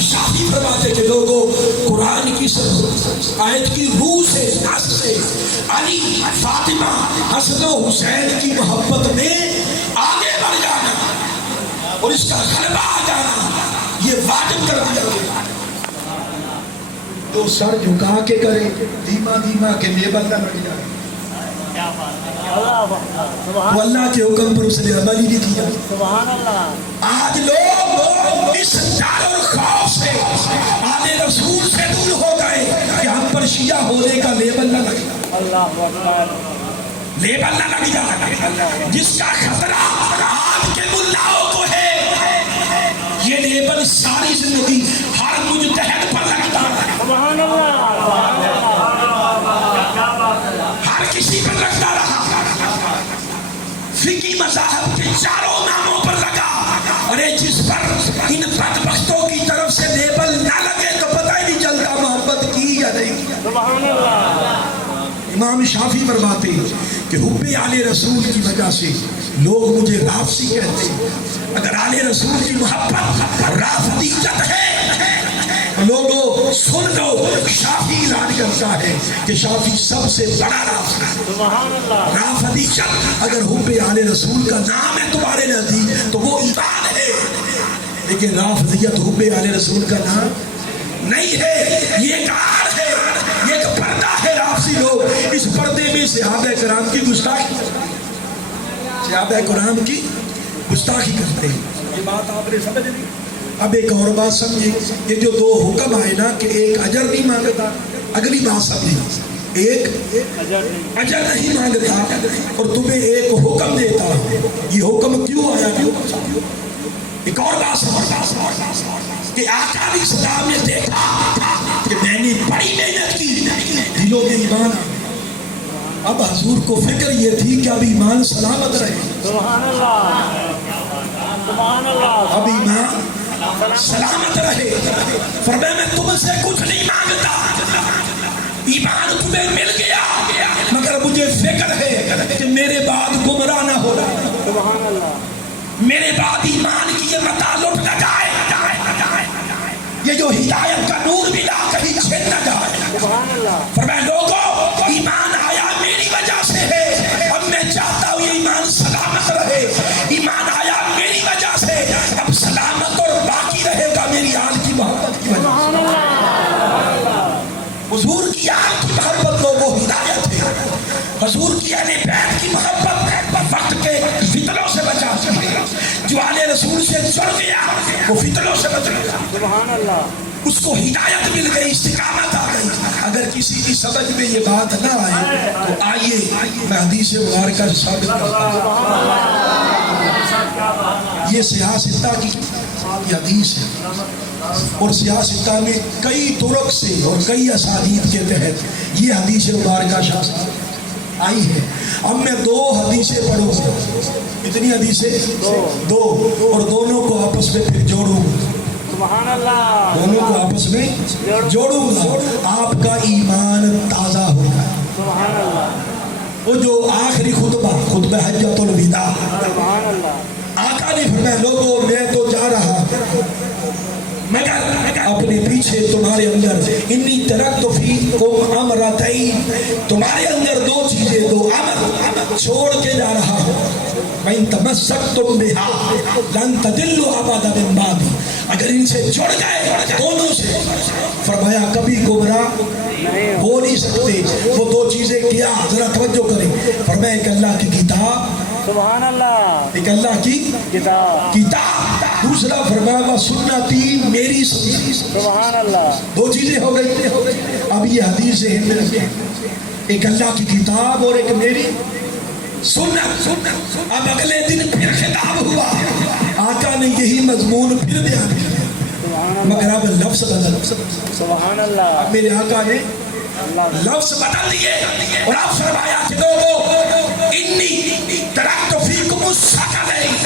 شافعی فرماتے کہ لوگوں قرآن کی آیت کی روح سے نص سے علی فاطمہ حسن و حسین کی محبت میں آگے بڑھ جانا اور اس کا غلبہ آ جانا یہ واجب کر دیا گیا. تو سر جھکا کے کرے دھیما دھیما کہ لیبل نہ لگ جائے. تو اللہ کے حکم پر اس نے عمل ہی نہیں کیا. سبحان اللہ. آج لوگ اس ڈر اور خوف سے آل رسول سے دور ہو گئے کہ ہم پر شیعہ ہونے کا لیبل نہ لگ جائے. اللہ اکبر. لیبل نہ لگ جائے. جس کا خطرہ آج کے ملاؤں کو ہے یہ لیبل ساری زندگی ہر مجتہد پر لگتا ہے. سبحان اللہ. ہر کسی پر لگتا رہا. فقہی مذاہب کے چاروں ناموں پر لگا. ارے جس پر ان بدبختوں کی طرف سے لیبل نہ لگے تو پتہ ہی نہیں چلتا محبت کی یا نہیں. سبحان اللہ. امام شافعی فرماتے کہ حب آل رسول کی وجہ سے لوگ مجھے رافضی کہتے ہیں. اگر آل رسول کی محبت رافضیت ہے لوگوں سن لو. شافعی اعلان کرتا ہے کہ شافعی سب سے بڑا رافضی ہے. سبحان اللہ. رافضیت اگر حب آل رسول کا نام ہے تمہارے نزدیک تو وہ ایمان ہے. لیکن رافضیت حب آل رسول کا نام نہیں ہے. یہ ایک آڑ ہے. یہ ایک پردہ ہے. رافضی لوگ اس پردے میں صحابہ کرام کی گستاخی صحابہ کرام کی گستاخی کرتے ہیں. یہ بات آپ نے سمجھ لی. اب ایک اور بات سمجھے. یہ جو دو حکم آئے نا کہ ایک اجر نہیں مانگتا. اگلی بات سمجھے. ایک اجر نہیں مانگتا اور تمہیں ایک حکم دیتا. یہ حکم کیوں آیا؟ ایک اور بات سمجھ کہ آقا علیہ السلام نے دیکھا کہ میں نے بڑی محنت کی دلوں میں ایمان. اب حضور کو فکر یہ تھی کہ اب ایمان سلامت رہے. سبحان اللہ. سبحان اللہ. اب ایمان سلامت رہے. فرمایا میں تم سے کچھ نہیں مانگتا. ایمان تمہیں مل گیا مگر مجھے فکر ہے کہ میرے بعد گمراہ نہ ہو. سبحان اللہ. میرے بعد ایمان کی یہ متا لٹ نہ جائے. یہ جو ہدایت کا نور ملا کہیں چھن نہ جائے. سبحان اللہ. فرمایا لوگوں ایمان آیا میری وجہ سے ہے. اب میں چاہتا ہوں یہ ایمان سلامت رہے. ایمان آیا میری وجہ سے اب سلامت اور باقی رہے گا میری آل کی محبت کی وجہ سے. سبحان اللہ. حضور کی آل کی محبت لوگوں ہدایت ہے. حضور کی اہل بیت کی محبت وقت کے فتنوں سے بچا سکے. جو آل رسول سے جڑ گیا وہ فتنوں سے بچ گیا. سبحان اللہ. اس کو ہدایت مل گئی. استقامت آ گئی. اگر کسی کی سمجھ میں یہ بات نہ آئے تو آئیے میں حدیث مبارکہ سے ثابت کرتا ہوں. یہ سیاہ ستہ کی حدیث ہے اور سیاہ ستہ میں کئی طرق سے اور کئی اسانید کے تحت یہ حدیث مبارکہ شامل آئی ہے. اب میں دو حدیثیں پڑھوں گا. اتنی حدیثیں دو اور دونوں کو آپس میں پھر جوڑوں گا. سبحان اللہ. دونوں کو آپس میں جوڑوں گا. آپ کا ایمان تازہ ہوگا. سبحان اللہ. وہ جو آخری خطبہ حجۃ الوداع سبحان اللہ. آقا نے فرمایا لوگوں میں تو جا رہا مگر اپنے پیچھے تمہارے اندر انی ترکت فیکم امرتین. تمہارے اندر دو چیزیں دو امر چھوڑ کے جا رہا ہوں. وَإِن تَمَسَّكْتُمْ بِهَا لَن تَضِلُّوا أَبَدًا مِن بَعْدِي. اگر ان سے جڑ گئے دونوں سے فرمایا کبھی گمراہ ہو نہیں سکتے. وہ دو چیزیں کیا ذرا توجہ کریں. فرمایا ایک اللہ کی کتاب. سبحان اللہ. ایک اللہ کی کتاب. دوسرا فرمایا سنتی میری سنت. سبحان اللہ. دو چیزیں ہو گئی. اب یہ حدیث ہے ایک اللہ کی کتاب اور ایک میری سنت. اب اگلے دن پھر خطاب ہوا. آقا نے یہی مضمون پھر بیان کیا مگر اب لفظ بدل. سبحان اللہ. اب میرے آقا نے لفظ بدل دیے اور آپ فرمایا کہ لوگوں انی ترکت فیکم الثقلین.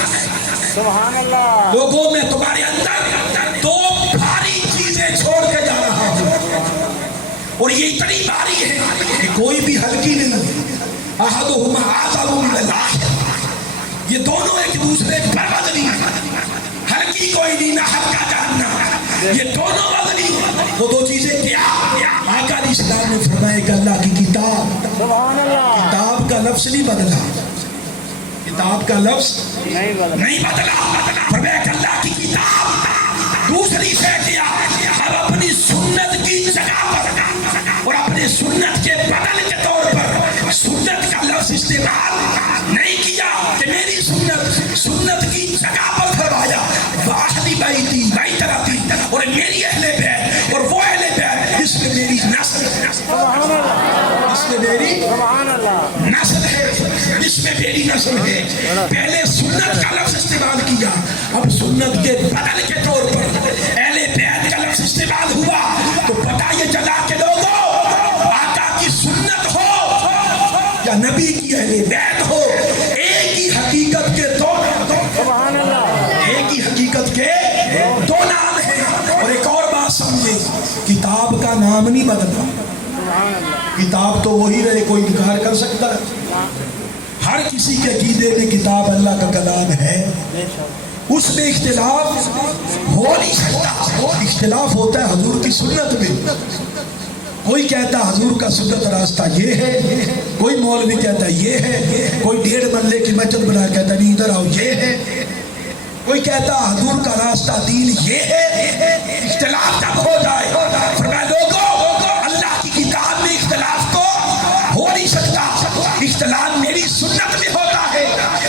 سبحان اللہ. لوگوں میں تمہارے اندر دو بھاری چیزیں چھوڑ کے جا رہا ہوں اور یہ اتنی بھاری ہے کہ کوئی بھی ہلکی نہیں. احدہما اعظم من الاخر. یہ دونوں ایک دوسرے پر بدلی. ہلکی کوئی نہیں نہ ہلکا جاننا یہ دونوں وزنی وہ دو چیزیں کیا آقا علیہ السلام نے فرمایا کہ اللہ کی کتاب سبحان اللہ کتاب کا لفظ نہیں بدلا کتاب کا لفظ نہیں بدلا فرمایا کہ اللہ کی کتاب دوسری سے کیا اب اپنی سنت کی جگہ پر اور اپنے سنت کے بدل کے طور پر سنت کا لفظ استعمال نہیں کیا کہ میری سنت کی جگہ پر فرمایا واحدی بیتی بیترتی اور میری اہل بیت اور وہ اہل بیت جس میں میری نسل سبحان اللہ جس میں میری سبحان اللہ نسل ہے جس میں میری نسل ہے پہلے سنت کا لفظ استعمال کیا اب سنت کے بدل کے طور پر اہل بیت کا لفظ استعمال ہوا تو پتہ یہ چلا کہ لوگوں آقا کی سنت ہو یا نبی کی اہل بیت ہو ایک ہی حقیقت کے دو سبحان اللہ ایک ہی حقیقت کے دو نام ہیں اور ایک اور بات سمجھے کتاب کا نام نہیں بدلا سبحان اللہ کتاب تو وہی رہے کوئی انکار کر سکتا ہے ہر کسی کے عقیدے میں کتاب اللہ کا کلام ہے اس میں اختلاف ہو نہیں سکتا اختلاف ہوتا ہے حضور کی سنت میں کوئی کہتا ہے حضور کا سنت راستہ یہ ہے کوئی مولوی کہتا ہے یہ ہے کوئی 1.5 مرلے کی مسجد بنا کہتا ہے نہیں ادھر آؤ یہ ہے کوئی کہتا ہے حضور کا راستہ دین یہ ہے اختلاف تب ہو جائے فرمایا لوگوں اللہ کی کتاب میں اختلاف تو ہو نہیں سکتا اختلاف میری سنت میں ہوتا ہے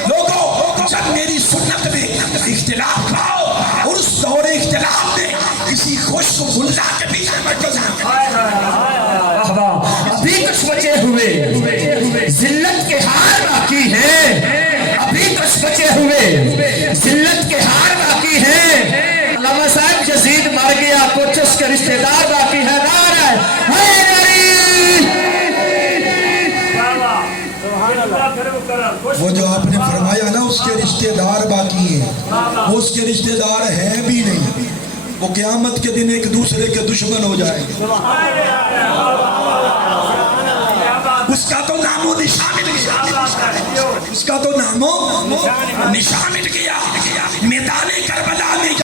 لوگوں جب میری سنت میں اختلاف پاؤ اور اس دور اختلاف میں کسی خوش کو ملا کے بھی ابھی کچھ بچے ہوئے ذلت کے ہار باقی ہیں ابھی کچھ بچے ہوئے ذلت کے ہار باقی ہیں علامہ صاحب یزید مر گیا کچھ اس کے رشتہ دار باقی ہے نعرہ حیدری وہ جو آپ نے فرمایا نا اس کے رشتہ دار باقی ہیں وہ اس کے رشتہ دار ہیں بھی نہیں وہ قیامت کے دن ایک دوسرے کے دشمن ہو جائیں گے اس کا تو نام و نشان مٹ گیا اس کا تو نام و نشان مٹ گیا میدان کربلا میں